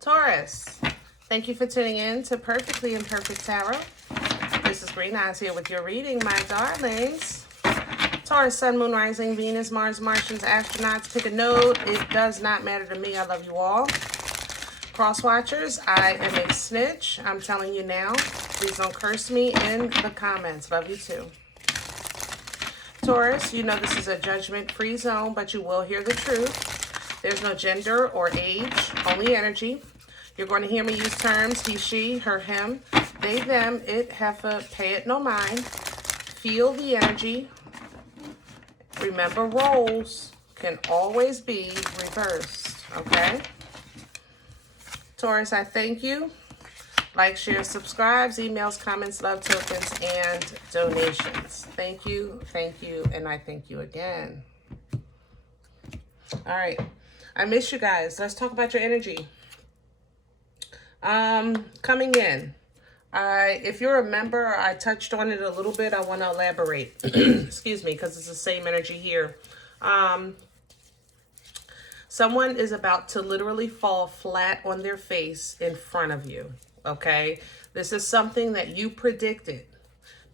Taurus, thank you for tuning in to Perfectly Imperfect Tarot. This is Green Eyes here with your reading, my darlings. Taurus, Sun, Moon, Rising, Venus, Mars, Martians, astronauts. Pick a node. It does not matter to me. I love you all. Cross watchers, I am a snitch. I'm telling you now. Please don't curse me in the comments. Love you too. Taurus, you know this is a judgment-free zone, but you will hear the truth. There's no gender or age, only energy. You're going to hear me use terms he, she, her, him, they, them, it, heifer, pay it no mind. Feel the energy. Remember, roles can always be reversed, okay? Taurus, I thank you. Like, share, subscribes, emails, comments, love tokens, and donations. Thank you, and I thank you again. All right. I miss you guys. Let's talk about your energy. Coming in. If you're a member, I touched on it a little bit. I want to elaborate. Excuse me, because it's the same energy here. Someone is about to literally fall flat on their face in front of you. Okay? This is something that you predicted.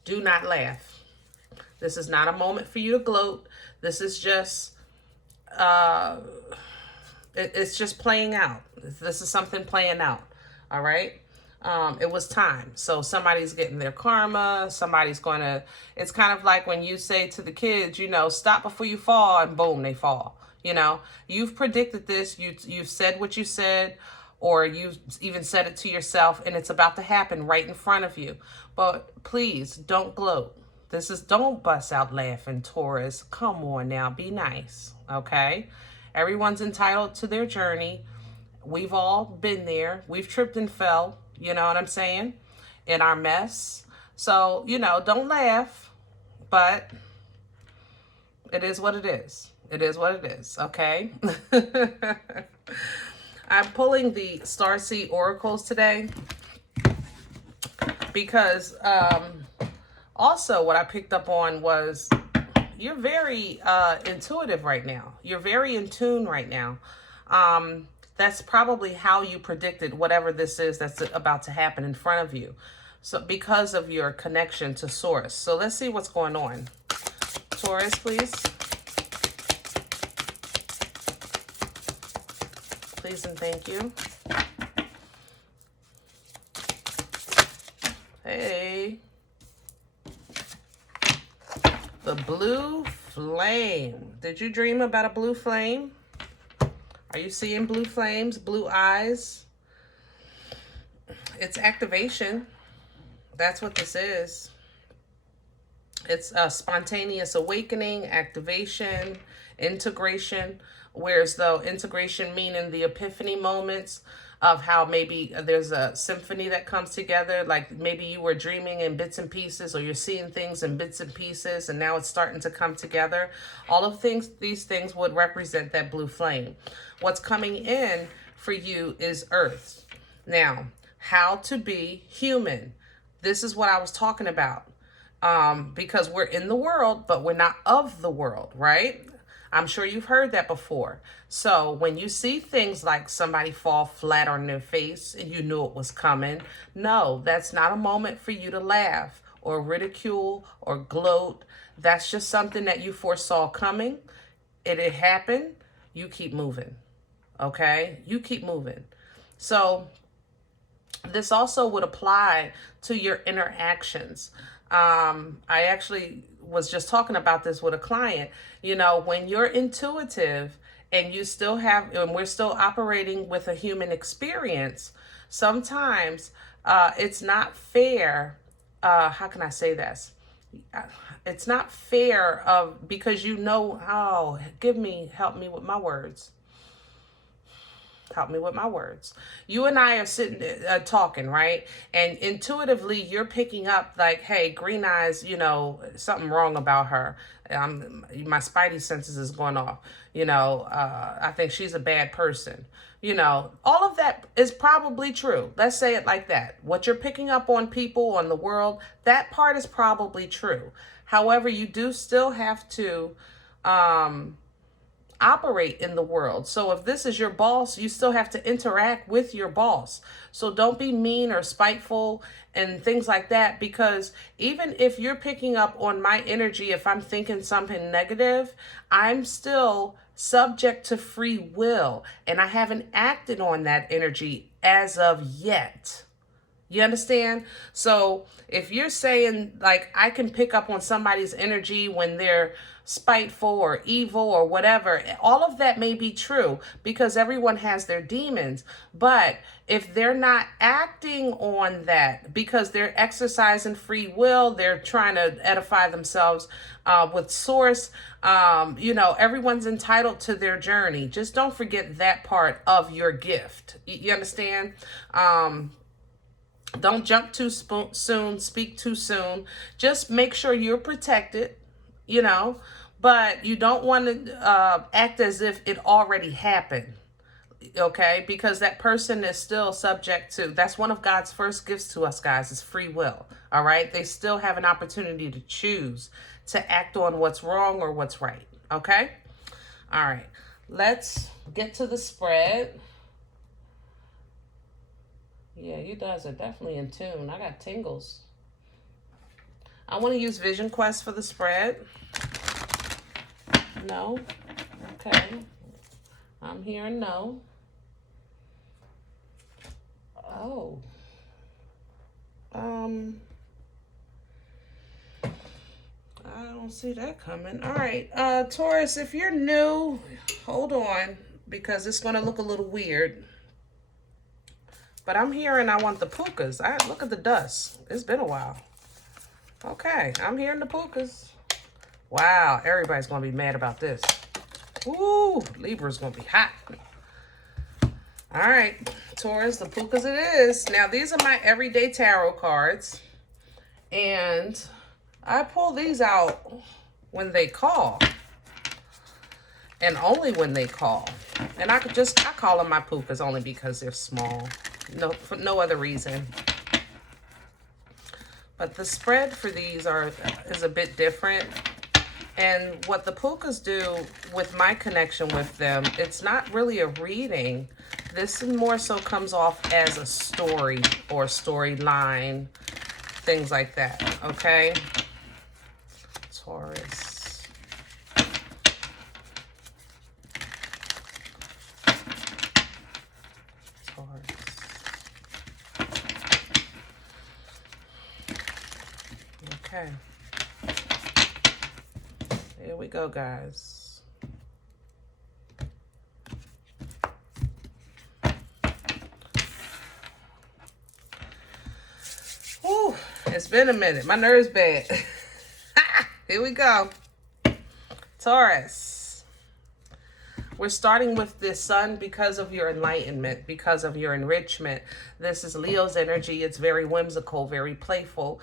Do not laugh. This is not a moment for you to gloat. This is just, it's just playing out. This is something playing out. All right? It was time. So somebody's getting their karma. Somebody's going to, it's kind of like when you say to the kids, you know, stop before you fall, and boom, they fall. You know, you've predicted this. You've said what you said, or you've even said it to yourself, and it's about to happen right in front of you. But please don't gloat. Don't bust out laughing, Taurus. Come on now, be nice, okay? Everyone's entitled to their journey. We've all been there. We've tripped and fell, you know what I'm saying, in our mess. So, you know, don't laugh, but it is what it is. It is what it is, okay? I'm pulling the Starseed Oracles today because also what I picked up on was you're very intuitive right now. You're very in tune right now. That's probably how you predicted whatever this is that's about to happen in front of you. So because of your connection to Source. So let's see what's going on. Taurus, please. Please and thank you. Hey. The blue flame. Did you dream about a blue flame? Are you seeing blue flames, blue eyes? It's activation. That's what this is. It's a spontaneous awakening, activation, integration. Whereas though integration meaning the epiphany moments of how maybe there's a symphony that comes together, like maybe you were dreaming in bits and pieces, or you're seeing things in bits and pieces, and now it's starting to come together. All of these things would represent that blue flame. What's coming in for you is Earth. Now, how to be human. This is what I was talking about. Because we're in the world, but we're not of the world, right? I'm sure you've heard that before. So when you see things like somebody fall flat on their face and you knew it was coming, no, that's not a moment for you to laugh or ridicule or gloat. That's just something that you foresaw coming. It happened. You keep moving. Okay? You keep moving. So this also would apply to your interactions. I actually was just talking about this with a client. You know, when you're intuitive and you still have, and we're still operating with a human experience, sometimes it's not fair. How can I say this? It's not fair because you know, help me with my words. Help me with my words. You and I are sitting talking, right? And intuitively, you're picking up like, hey, Green Eyes, you know, something wrong about her. My spidey senses is going off. You know, I think she's a bad person. You know, all of that is probably true. Let's say it like that. What you're picking up on people, on the world, that part is probably true. However, you do still have to operate in the world. So if this is your boss, you still have to interact with your boss. So don't be mean or spiteful and things like that, because even if you're picking up on my energy, if I'm thinking something negative, I'm still subject to free will, and I haven't acted on that energy as of yet. You understand? So if you're saying, like, I can pick up on somebody's energy when they're spiteful or evil or whatever, all of that may be true because everyone has their demons. But if they're not acting on that because they're exercising free will, they're trying to edify themselves with source, everyone's entitled to their journey. Just don't forget that part of your gift. You understand? Don't jump too soon, speak too soon. Just make sure you're protected, but you don't want to act as if it already happened, okay? Because that person is still subject to, that's one of God's first gifts to us, guys, is free will, all right? They still have an opportunity to choose to act on what's wrong or what's right, okay? All right, let's get to the spread. Yeah, you guys are definitely in tune. I got tingles. I want to use Vision Quest for the spread. No? Okay. I'm hearing no. Oh. I don't see that coming. All right. Taurus, if you're new, hold on, because it's going to look a little weird. But I'm hearing I want the Pookas. Look at the dust. It's been a while. Okay, I'm hearing the Pookas. Wow, everybody's going to be mad about this. Ooh, Libra's going to be hot. All right, Taurus, the Pookas it is. Now, these are my everyday tarot cards. And I pull these out when they call. And only when they call. And I call them my Pookas only because they're small. No, for no other reason. But the spread for these is a bit different. And what the Pookas do with my connection with them, it's not really a reading. This more so comes off as a story or a storyline, things like that, okay? Taurus. Okay. Here we go, guys. Whew, it's been a minute. My nerves bad. Here we go. Taurus. We're starting with the sun because of your enlightenment, because of your enrichment. This is Leo's energy. It's very whimsical, very playful.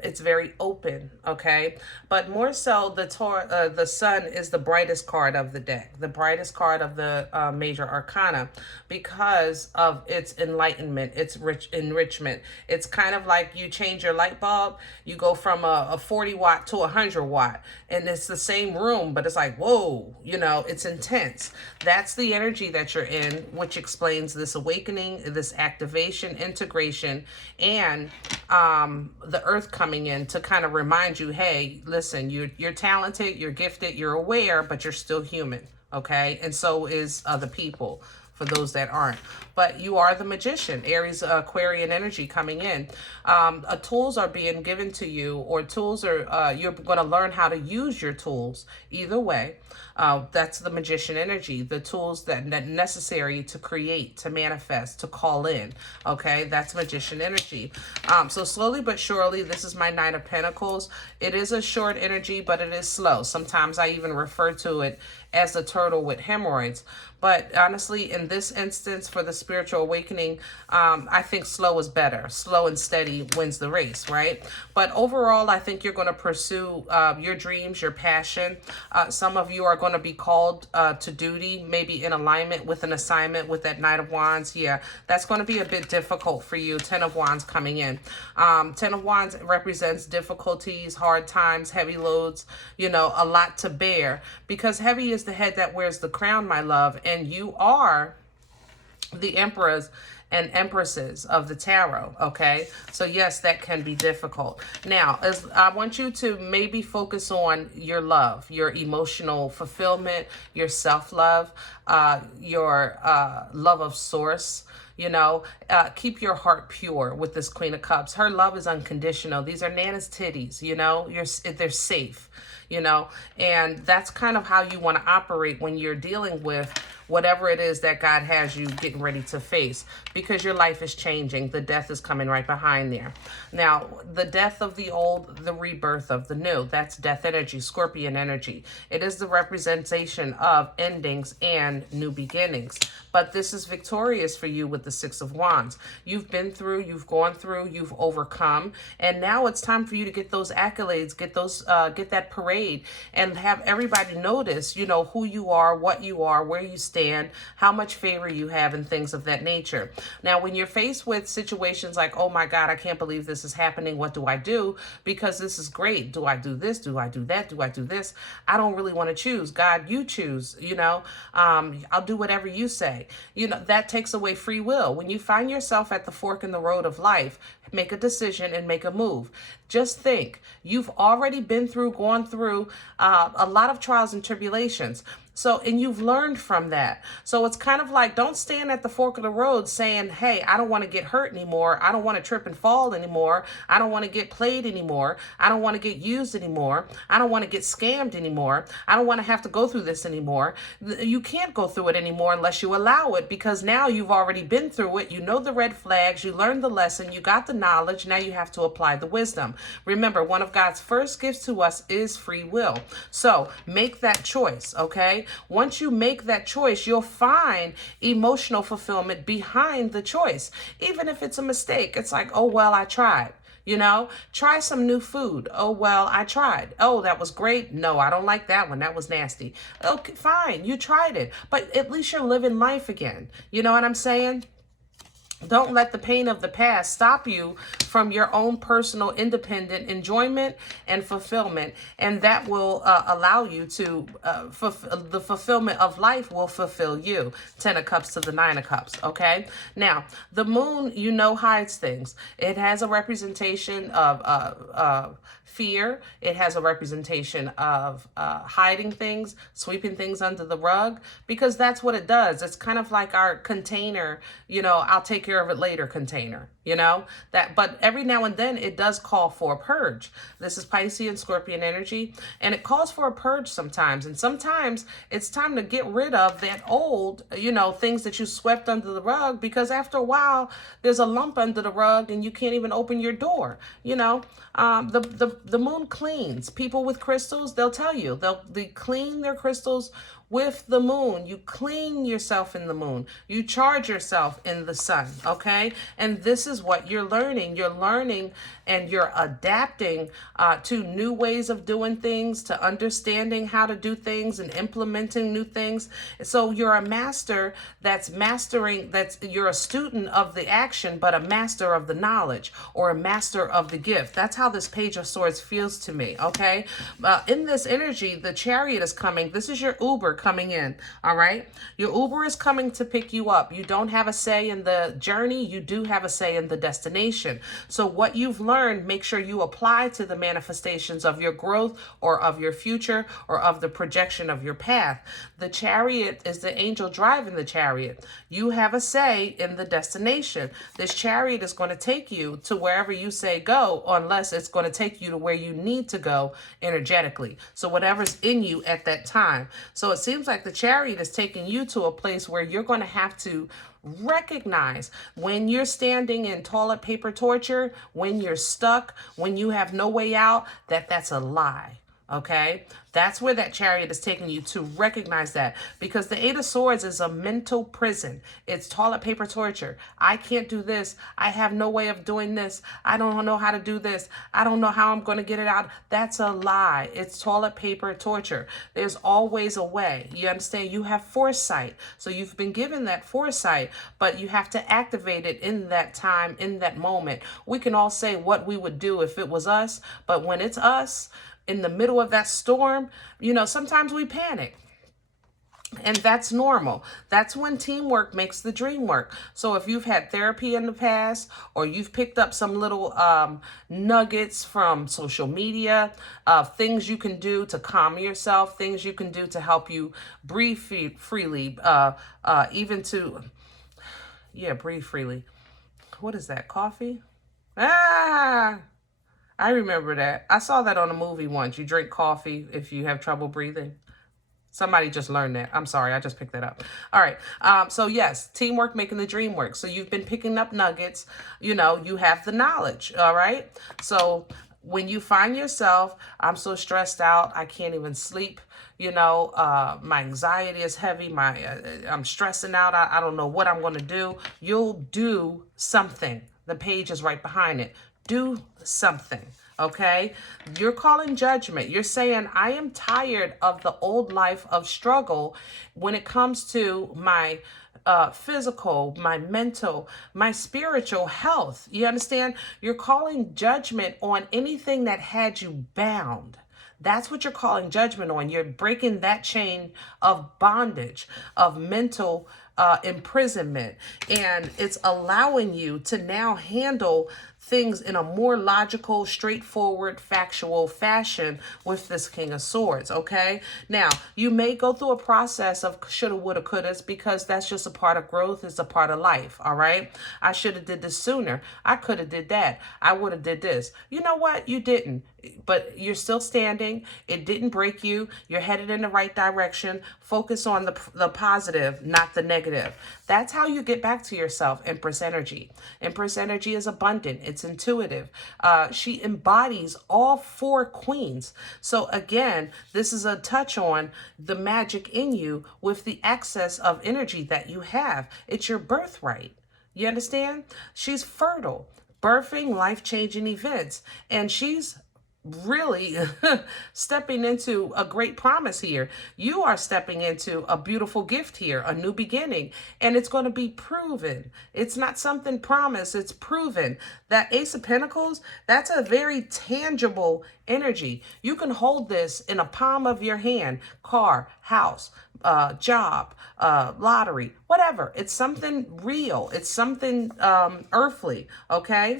It's very open, okay? But more so, the sun is the brightest card of the deck, the brightest card of the major arcana because of its enlightenment, its enrichment. It's kind of like you change your light bulb, you go from a 40 watt to 100 watt, and it's the same room, but it's like, whoa, it's intense. That's the energy that you're in, which explains this awakening, this activation, integration, and the earth coming in to kind of remind you, hey, listen, you're talented, you're gifted, you're aware, but you're still human, okay? And so is other people, for those that aren't. But you are the magician, Aries, Aquarian energy coming in. Tools are being given to you, or tools are, you're going to learn how to use your tools. Either way, that's the magician energy, the tools that necessary to create, to manifest, to call in. Okay, that's magician energy. So slowly but surely, this is my Knight of Pentacles. It is a short energy, but it is slow. Sometimes I even refer to it as a turtle with hemorrhoids. But honestly, in this instance, for the spiritual awakening, I think slow is better. Slow and steady wins the race, right? But overall, I think you're going to pursue your dreams, your passion. Some of you are going to be called to duty, maybe in alignment with an assignment with that Knight of Wands. Yeah, that's going to be a bit difficult for you. 10 of Wands coming in. 10 of Wands represents difficulties, hard times, heavy loads, a lot to bear. Because heavy is the head that wears the crown, my love, and you are the emperors and empresses of the tarot, okay? So yes, that can be difficult. Now, I want you to maybe focus on your love, your emotional fulfillment, your self-love, your love of source. You know, keep your heart pure with this Queen of Cups. Her love is unconditional. These are Nana's titties, you know, they're safe, you know, and that's kind of how you want to operate when you're dealing with whatever it is that God has you getting ready to face, because your life is changing. The death is coming right behind there. Now, the death of the old, the rebirth of the new, that's death energy, Scorpion energy. It is the representation of endings and new beginnings. But this is victorious for you with the Six of Wands. You've been through, you've gone through, you've overcome, and now it's time for you to get those accolades, get that parade, and have everybody notice, you know, who you are, what you are, where you stand, how much favor you have, and things of that nature. Now, when you're faced with situations like, oh my God, I can't believe this is happening, what do I do? Because this is great. Do I do this? Do I do that? Do I do this? I don't really want to choose. God, you choose, you know. I'll do whatever you say. You know, that takes away free will. When you find yourself at the fork in the road of life, make a decision and make a move. Just think, you've already been through, gone through a lot of trials and tribulations. So, and you've learned from that. So it's kind of like, don't stand at the fork of the road saying, hey, I don't want to get hurt anymore. I don't want to trip and fall anymore. I don't want to get played anymore. I don't want to get used anymore. I don't want to get scammed anymore. I don't want to have to go through this anymore. You can't go through it anymore unless you allow it, because now you've already been through it. You know the red flags. You learned the lesson. You got the knowledge. Now you have to apply the wisdom. Remember, one of God's first gifts to us is free will. So make that choice, okay? Once you make that choice, you'll find emotional fulfillment behind the choice. Even if it's a mistake, it's like, oh, well, I tried. You know, try some new food. Oh, well, I tried. Oh, that was great. No, I don't like that one. That was nasty. Okay, fine. You tried it. But at least you're living life again. You know what I'm saying? Don't let the pain of the past stop you from your own personal independent enjoyment and fulfillment. And that will allow you to, the fulfillment of life will fulfill you. 10 of Cups to the 9 of Cups, okay? Now, the moon, you know, hides things. It has a representation of fear. It has a representation of hiding things, sweeping things under the rug, because that's what it does. It's kind of like our container, you know, I'll take care of it later container, you know, that, but every now and then it does call for a purge. This is Pisces and Scorpion energy, and it calls for a purge sometimes. And sometimes it's time to get rid of that old, you know, things that you swept under the rug, because after a while there's a lump under the rug and you can't even open your door, you know. The moon cleans. People with crystals, they'll tell you, they clean their crystals with the moon. You clean yourself in the moon. You charge yourself in the sun, okay? And this is what you're learning. You're learning and you're adapting to new ways of doing things, to understanding how to do things and implementing new things. So you're a master that's mastering, you're a student of the action, but a master of the knowledge, or a master of the gift. That's how this Page of Swords feels to me, okay? In this energy, the Chariot is coming. This is your Uber coming in, all right? Your Uber is coming to pick you up. You don't have a say in the journey. You do have a say in the destination. So what you've learned, make sure you apply to the manifestations of your growth or of your future or of the projection of your path. The Chariot is the angel driving the chariot. You have a say in the destination. This chariot is going to take you to wherever you say go, unless it's going to take you to where you need to go energetically. So whatever's in you at that time. So it seems like the chariot is taking you to a place where you're going to have to recognize when you're standing in toilet paper torture, when you're stuck, when you have no way out, that's a lie. Okay, that's where that Chariot is taking you, to recognize that, because the Eight of Swords is a mental prison. It's toilet paper torture. I can't do this. I have no way of doing this. I don't know how to do this. I don't know how I'm going to get it out. That's a lie. It's toilet paper torture. There's always a way. You understand? You have foresight. So you've been given that foresight, but you have to activate it in that time, in that moment. We can all say what we would do if it was us, but when it's us, in the middle of that storm, you know, sometimes we panic. And that's normal. That's when teamwork makes the dream work. So if you've had therapy in the past, or you've picked up some little nuggets from social media, things you can do to calm yourself, things you can do to help you breathe freely, even to, yeah, breathe freely. What is that, coffee? Ah, I remember that. I saw that on a movie once. You drink coffee if you have trouble breathing. Somebody just learned that. I'm sorry, I just picked that up. All right. So yes, teamwork making the dream work. So you've been picking up nuggets. You know, you have the knowledge. All right. So when you find yourself, I'm so stressed out, I can't even sleep. You know, my anxiety is heavy. I'm stressing out. I don't know what I'm going to do. You'll do something. The page is right behind it. Do something. Okay, you're calling judgment. You're saying, I am tired of the old life of struggle when it comes to my physical, my mental, my spiritual health. You understand? You're calling judgment on anything that had you bound. That's what you're calling judgment on. You're breaking that chain of bondage, of mental imprisonment. And it's allowing you to now handle things in a more logical, straightforward, factual fashion with this King of Swords, okay? Now, you may go through a process of shoulda, woulda, couldas, because that's just a part of growth. It's a part of life, all right? I should have did this sooner. I could have did that. I would have did this. You know what? You didn't. But you're still standing. It didn't break you. You're headed in the right direction. Focus on the positive, not the negative. That's how you get back to yourself. Empress energy. Empress energy is abundant. It's intuitive. She embodies all four queens. So again, this is a touch on the magic in you with the excess of energy that you have. It's your birthright. You understand? She's fertile, birthing life-changing events, and she's really stepping into a great promise here. You are stepping into a beautiful gift here, a new beginning, and it's going to be proven. It's not something promised, it's proven. That Ace of Pentacles, that's a very tangible energy. You can hold this in a palm of your hand. Car, house, job, lottery, whatever. It's something real. It's something earthly, okay?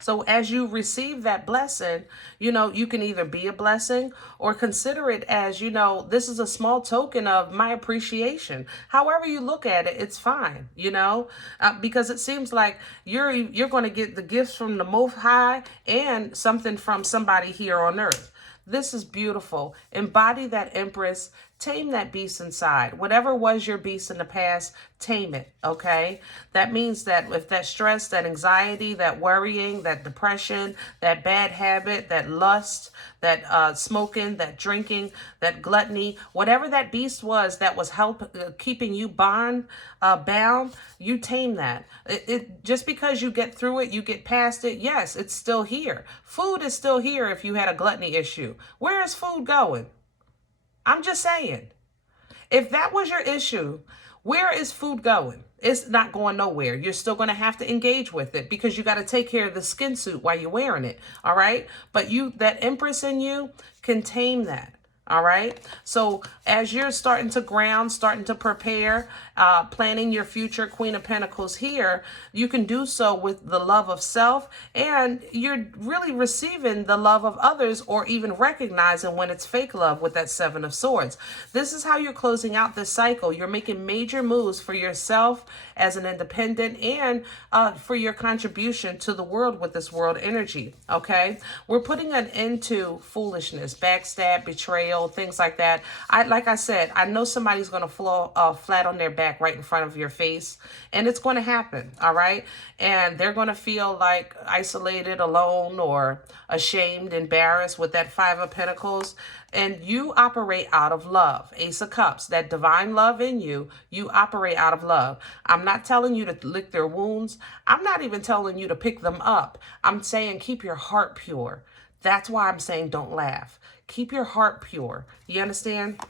So as you receive that blessing, you know, you can either be a blessing or consider it as, you know, this is a small token of my appreciation. However you look at it, it's fine, you know, because it seems like you're going to get the gifts from the Most High and something from somebody here on earth. This is beautiful. Embody that Empress. Tame that beast inside. Whatever was your beast in the past, tame it, okay? That means that if that stress, that anxiety, that worrying, that depression, that bad habit, that lust, that smoking, that drinking, that gluttony, whatever that beast was that was keeping you bound, you tame that. It just because you get through it, you get past it, yes, it's still here. Food is still here if you had a gluttony issue. Where is food going? I'm just saying, if that was your issue, where is food going? It's not going nowhere. You're still going to have to engage with it because you got to take care of the skin suit while you're wearing it. All right. But that Empress in you can tame that. All right. So as you're starting to ground, starting to prepare, planning your future Queen of Pentacles here, you can do so with the love of self, and you're really receiving the love of others, or even recognizing when it's fake love with that Seven of Swords. This is how you're closing out this cycle. You're making major moves for yourself as an independent and for your contribution to the world with this world energy. Okay. We're putting an end to foolishness, backstab, betrayal, things like that. Like I said, I know somebody's going to fall flat on their back right in front of your face, and it's going to happen, all right? And they're going to feel like isolated, alone, or ashamed, embarrassed with that Five of Pentacles. And you operate out of love. Ace of Cups, that divine love in you, you operate out of love. I'm not telling you to lick their wounds. I'm not even telling you to pick them up. I'm saying keep your heart pure. That's why I'm saying don't laugh. Keep your heart pure. You understand?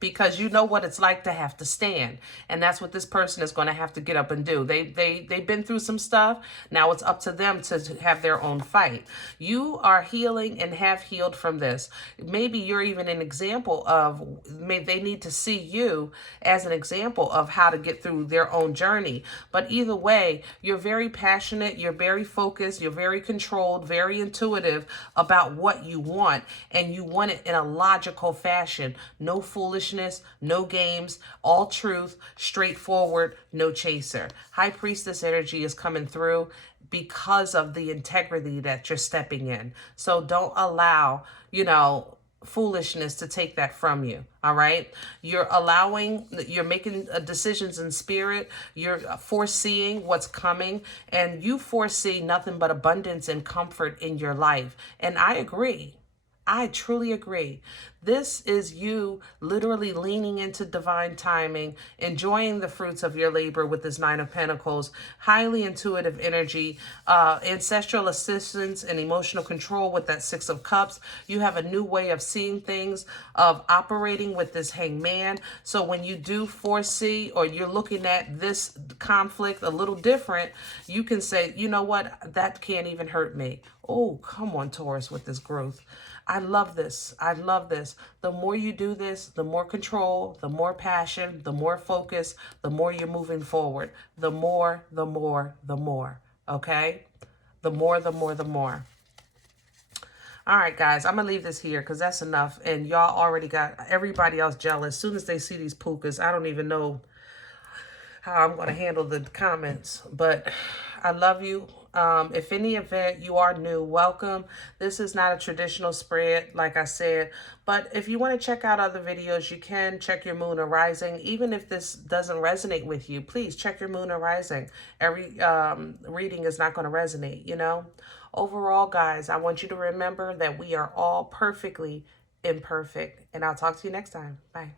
because you know what it's like to have to stand, and that's what this person is going to have to get up and do. They've been through some stuff. Now it's up to them to have their own fight. You are healing and have healed from this. Maybe you're even an example of, maybe they need to see you as an example of how to get through their own journey. But either way, you're very passionate, you're very focused, you're very controlled, very intuitive about what you want, and you want it in a logical fashion. No foolishness, no games, all truth, straightforward, no chaser. High Priestess energy is coming through because of the integrity that you're stepping in. So don't allow, foolishness to take that from you. All right. You're making decisions in spirit. You're foreseeing what's coming, and you foresee nothing but abundance and comfort in your life. And I agree. I truly agree. This is you literally leaning into divine timing, enjoying the fruits of your labor with this Nine of Pentacles, highly intuitive energy, ancestral assistance and emotional control with that Six of Cups. You have a new way of seeing things, of operating with this Hangman. So when you do foresee, or you're looking at this conflict a little different, you can say, you know what, that can't even hurt me. Oh, come on, Taurus, with this growth. I love this. I love this. The more you do this, the more control, the more passion, the more focus, the more you're moving forward. The more, the more, the more. Okay? The more, the more, the more. All right, guys, I'm going to leave this here because that's enough. And y'all already got everybody else jealous. As soon as they see these Pookas, I don't even know how I'm going to handle the comments. But I love you. If in the event you are new, welcome. This is not a traditional spread, like I said, but if you want to check out other videos, you can check your moon or rising. Even if this doesn't resonate with you, please check your moon or rising. Every reading is not going to resonate, Overall, guys, I want you to remember that we are all perfectly imperfect, and I'll talk to you next time. Bye.